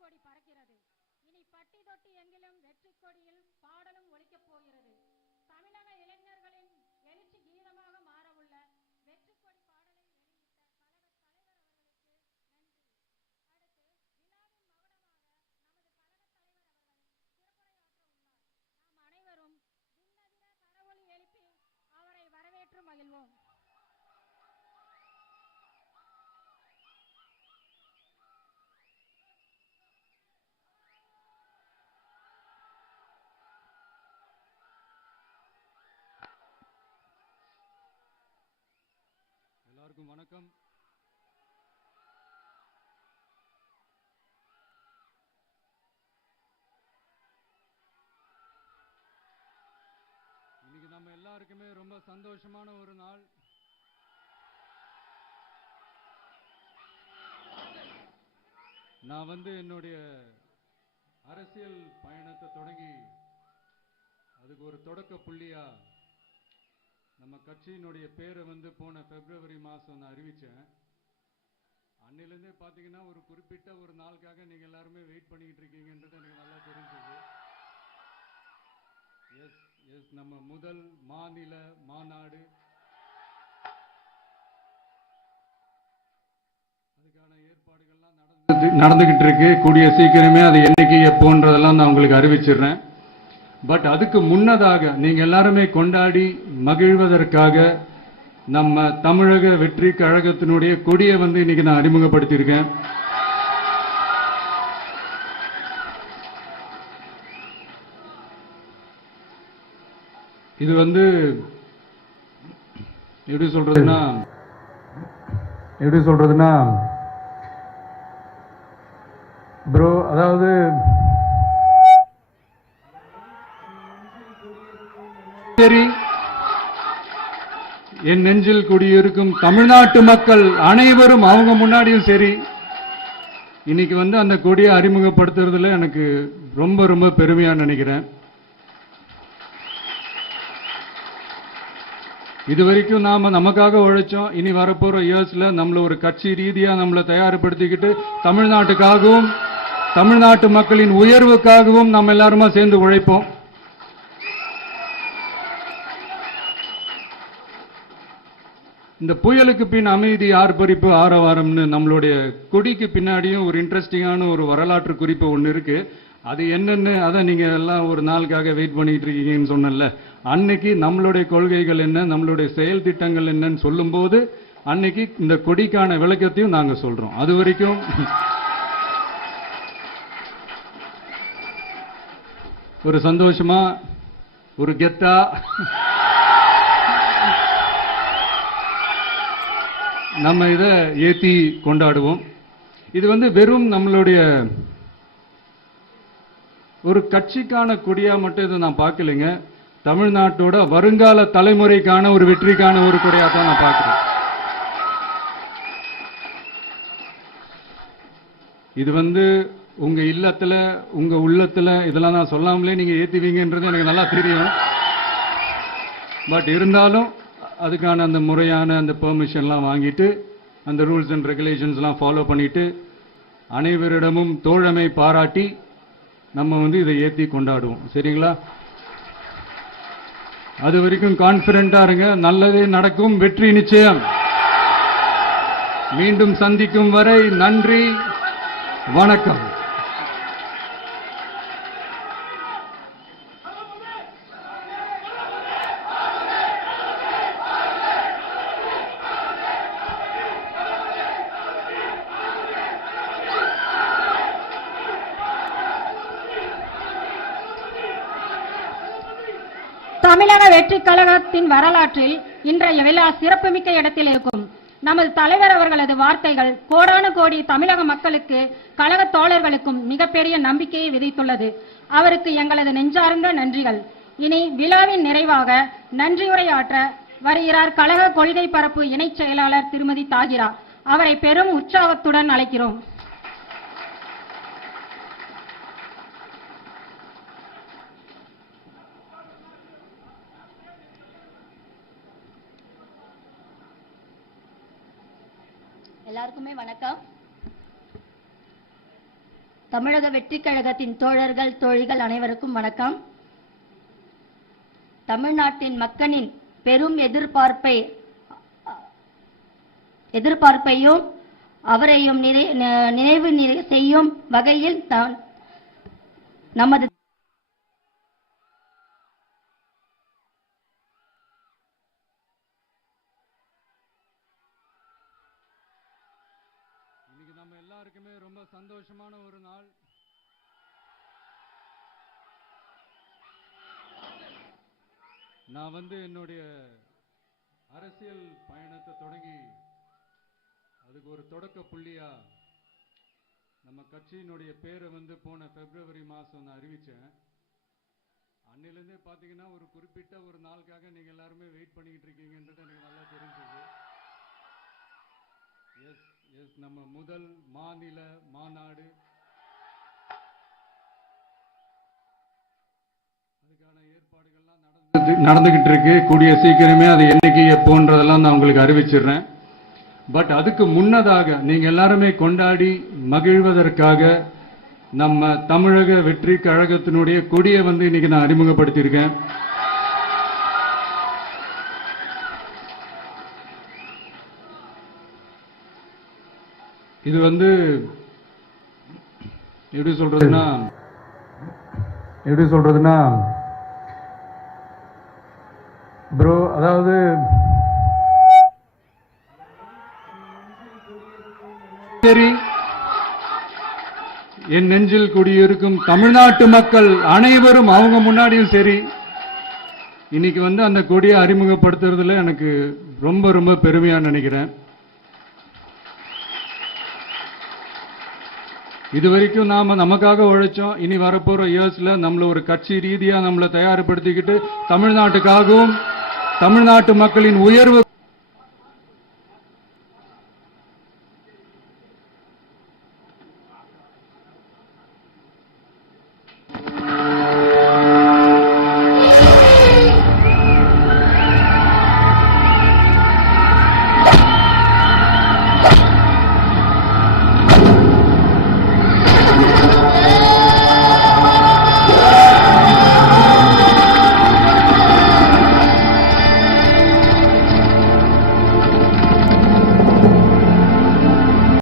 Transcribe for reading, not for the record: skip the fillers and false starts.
கொடி பறக்கிறது. இனி பட்டி தொட்டி எங்கிலும் வெற்றி கொடியில் பாடலும் ஒலிக்கப் போகிறது. தமிழக இளைஞர்களின் எழுச்சி கீதமாக மாறவுள்ள வெற்றி கொடி பாடலை வெளியிட்ட கழக தலைவர் அவர்களுக்கு நன்றி. அடுத்து விழாவின் மகுடமாக நமது கழக தலைவர் அவர்கள் சிறப்புரையாற்ற உள்ளார். நாம் அனைவரும் விண்ணதிர கரவொலி எழுப்பி அவரை வரவேற்று மகிழ்வோம். எல்லாருக்கும் வணக்கம். இன்னைக்கு நம்ம எல்லாருக்குமே ரொம்ப சந்தோஷமான ஒரு நாள். நான் என்னுடைய அரசியல் பயணத்தை தொடங்கி அதுக்கு ஒரு தொடக்க புள்ளியா நம்ம கட்சியினுடைய பேரை போன பிப்ரவரி மாதம் நான் அறிவித்தேன். அன்னிலேருந்தே பார்த்தீங்கன்னா ஒரு குறிப்பிட்ட ஒரு நாளுக்காக நீங்கள் எல்லாருமே வெயிட் பண்ணிக்கிட்டு இருக்கீங்கன்றது எனக்கு நல்லா தெரிஞ்சது. நம்ம முதல் மாநில மாநாடு அதுக்கான ஏற்பாடுகள்லாம் நடந்துகிட்டு இருக்கு. கூடிய சீக்கிரமே அது என்னைக்கு எப்போன்றதெல்லாம் நான் உங்களுக்கு அறிவிச்சிடுறேன். பட் அதுக்கு முன்னதாக நீங்க எல்லாருமே கொண்டாடி மகிழ்வதற்காக நம்ம தமிழக வெற்றி கழகத்தினுடைய கொடியை இன்னைக்கு நான் அறிமுகப்படுத்தியிருக்கேன். இது எப்படி சொல்றதுன்னா ப்ரோ, அதாவது சரி, என் நெஞ்சில் குடியிருக்கும் தமிழ்நாட்டு மக்கள் அனைவரும் அவங்க முன்னாடியும் சரி, இன்னைக்கு அந்த கொடியை அறிமுகப்படுத்துறதுல எனக்கு ரொம்ப ரொம்ப பெருமையா நினைக்கிறேன். இதுவரைக்கும் நாம நமக்காக உழைச்சோம். இனி வரப்போற இயர்ஸ்ல நம்மள ஒரு கட்சி ரீதியா நம்மளை தயார்படுத்திக்கிட்டு தமிழ்நாட்டுக்காகவும் தமிழ்நாட்டு மக்களின் உயர்வுக்காகவும் நம்ம எல்லாருமா சேர்ந்து உழைப்போம். இந்த புயலுக்கு பின் அமைதி ஆர்ப்பரிப்பு ஆரவாரம்னு நம்மளுடைய கொடிக்கு பின்னாடியும் ஒரு இன்ட்ரெஸ்டிங்கான ஒரு வரலாற்று குறிப்பு ஒன்று இருக்கு. அது என்னன்னு அதை நீங்க எல்லாம் ஒரு நாளுக்காக வெயிட் பண்ணிட்டு இருக்கீங்கன்னு சொன்னல. அன்னைக்கு நம்மளுடைய கொள்கைகள் என்ன, நம்மளுடைய செயல் திட்டங்கள் என்னன்னு சொல்லும் போது அன்னைக்கு இந்த கொடிக்கான விளக்கத்தையும் நாங்க சொல்றோம். அது வரைக்கும் ஒரு சந்தோஷமா ஒரு கெத்தா நம்ம இதை ஏத்தி கொண்டாடுவோம். இது வெறும் நம்மளுடைய ஒரு கட்சிக்கான கொடியா மட்டும் இதை நான் பார்க்கலைங்க. தமிழ்நாட்டோட வருங்கால தலைமுறைக்கான ஒரு வெற்றிக்கான ஒரு கொடியா தான் நான் பார்க்கிறேன். இது உங்க இல்லத்துல உங்க உள்ளத்துல இதெல்லாம் நான் சொல்லாமலே நீங்க ஏத்துவீங்கன்றது எனக்கு நல்லா தெரியும். பட் இருந்தாலும் அதுக்கான அந்த முறையான அந்த பெர்மிஷன்லாம் வாங்கிட்டு அந்த ரூல்ஸ் அண்ட் ரெகுலேஷன்ஸ்லாம் ஃபாலோ பண்ணிட்டு அனைவரிடமும் தோழமை பாராட்டி நம்ம இதை ஏற்றி கொண்டாடுவோம். சரிங்களா? அது வரைக்கும் கான்ஃபிடென்ட்டா இருங்க. நல்லதே நடக்கும். வெற்றி நிச்சயம். மீண்டும் சந்திக்கும் வரை நன்றி, வணக்கம். தமிழக வெற்றி கழகத்தின் வரலாற்றில் இன்றைய விழா சிறப்புமிக்க இடத்தில் இருக்கும். நமது தலைவர் அவர்களது வார்த்தைகள் கோடான கோடி தமிழக மக்களுக்கு கழக தோழர்களுக்கும் மிகப்பெரிய நம்பிக்கையை விதித்துள்ளது. அவருக்கு எங்களது நெஞ்சார்ந்த நன்றிகள். இனி விழாவின் நிறைவாக நன்றியுரையாற்ற வருகிறார் கழக கொள்கை பரப்பு இணைச் செயலாளர் திருமதி தாகிரா. அவரை பெரும் உற்சாகத்துடன் அழைக்கிறோம். எல்லாருக்குமே வணக்கம். தமிழக வெற்றிக் கழகத்தின் தோழர்கள் தோழிகள் அனைவருக்கும் வணக்கம். தமிழ்நாட்டின் மக்களின் பெரும் எதிர்பார்ப்பையும் அவரையும் நினைவு செய்யும் வகையில் நமது இன்னைக்கு நம்ம எல்லாருக்குமே ரொம்ப சந்தோஷமான ஒரு நாள். நான் என்னுடைய அரசியல் பயணத்தை தொடங்கி அதுக்கு ஒரு தொடக்க புள்ளியா நம்ம கட்சியினுடைய பேரை போன பிப்ரவரி மாதம் நான் அறிவிச்சேன். அன்னிலிருந்தே பார்த்தீங்கன்னா ஒரு குறிப்பிட்ட ஒரு நாளுக்காக நீங்கள் எல்லாருமே வெயிட் பண்ணிக்கிட்டு இருக்கீங்கன்றது எனக்கு நல்லா தெரிஞ்சது. எஸ் நம்ம முதல் மாநில மாநாடு அதுக்கான ஏற்பாடுகள்லாம் நடந்துகிட்டு இருக்கு. கூடிய சீக்கிரமே அது என்னைக்கு எப்போன்றதெல்லாம் நான் உங்களுக்கு அறிவிச்சிடுறேன். பட் அதுக்கு முன்னதாக நீங்க எல்லாருமே கொண்டாடி மகிழ்வதற்காக நம்ம தமிழக வெற்றி கழகத்தினுடைய கொடியை இன்னைக்கு நான் அறிமுகப்படுத்தியிருக்கேன். இது எப்படி சொல்றதுன்னா ப்ரோ, அதாவது சரி, என் நெஞ்சில் குடியிருக்கும் தமிழ்நாட்டு மக்கள் அனைவரும் அவங்க முன்னாடியும் சரி, இன்னைக்கு அந்த கொடியை அறிமுகப்படுத்துறதுல எனக்கு ரொம்ப ரொம்ப பெருமையா நினைக்கிறேன். இதுவரைக்கும் நாம நமக்காக உழைச்சோம். இனி வரப்போற இயர்ஸ்ல நம்மள ஒரு கட்சி ரீதியா நம்மளை தயார்படுத்திக்கிட்டு தமிழ்நாட்டுக்காகவும் தமிழ்நாட்டு மக்களின் உயர்வு